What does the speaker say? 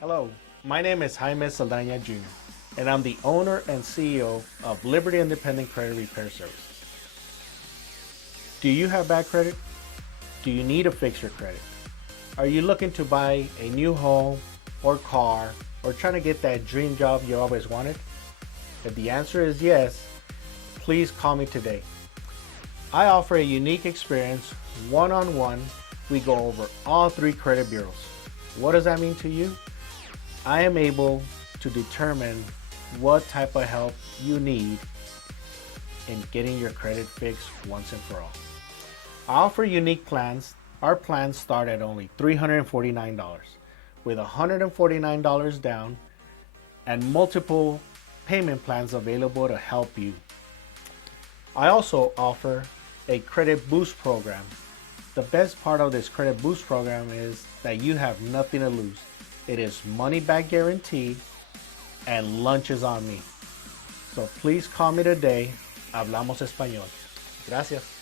Hello, my name is Jaime Saldana Jr., and I'm the owner and CEO of Liberty Independent Credit Repair Services. Do you have bad credit? Do you need to fix your credit? Are you looking to buy a new home or car, or trying to get that dream job you always wanted? If the answer is yes, please call me today. I offer a unique experience, one-on-one. We go over all 3 credit bureaus. What does that mean to you? I am able to determine what type of help you need in getting your credit fixed once and for all. I offer unique plans. Our plans start at only $349 with $149 down and multiple payment plans available to help you. I also offer a credit boost program. The best part of this credit boost program is that you have nothing to lose. It is money back guaranteed and lunch is on me. So please call me today. Hablamos español. Gracias.